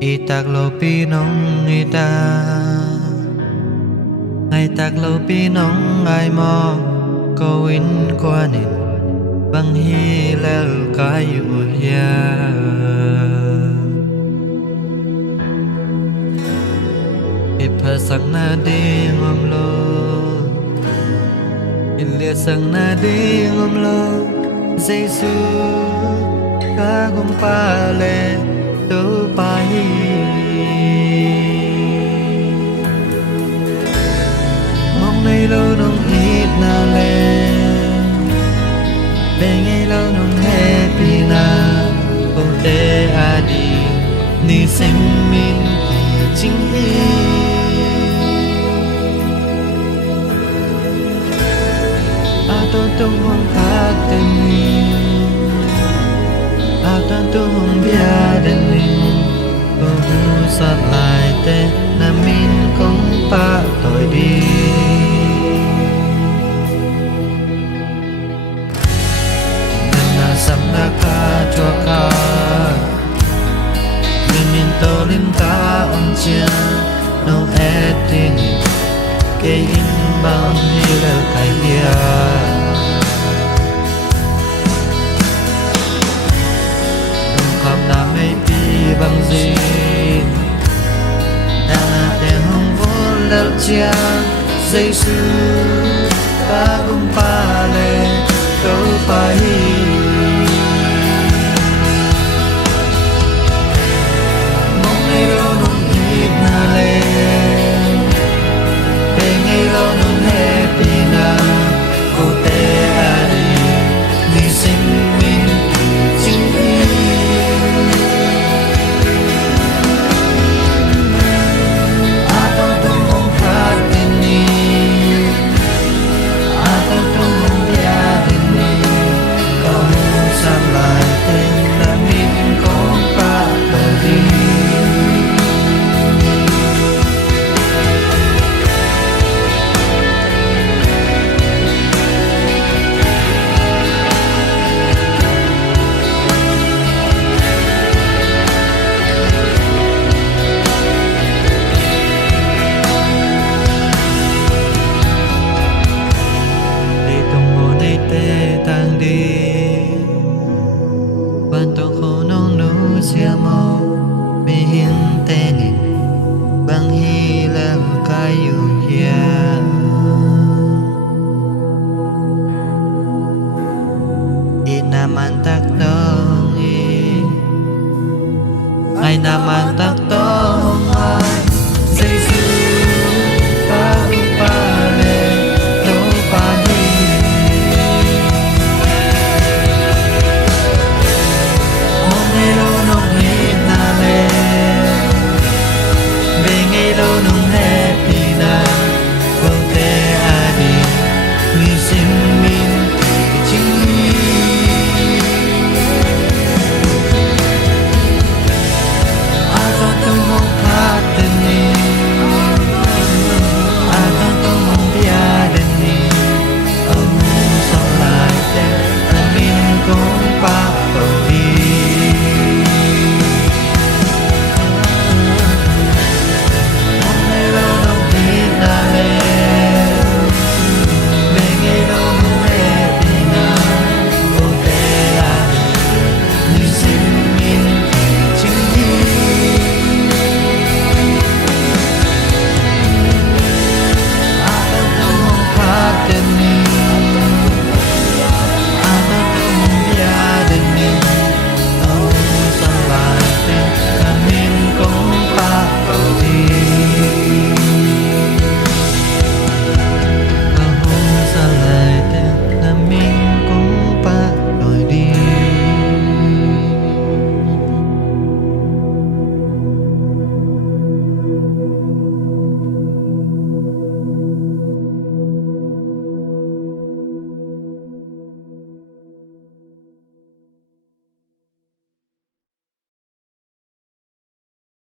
Itak lo pinong ita ngày tạc lâu pinong ai mò câu in qua nền băng hi lel cái u hia ipa sak na di ngom lo ilia sak na di ngom lo Giêsu ka gum pa le tu pa hi ngày lâu nông ít na lên bên ngày lâu nông happy na ô tê a đi ni sinh min kỳ chính hi a tôn tung hong phát tên ni a tôn tung hong bia tên ni ô hu sát lại tên na min công pa tội đi samna ka chua ka min to lim ta on chia no etin ke in bang ni le kai dia kham na me pi bang zi na te hong vo le chia Giêsu ka gum pa le to pa hi ban tổ khổ nông nụ xia mô mi hiên tê nịt băng hi lem cái yu hia inaman tak tong ai naman tak tong ai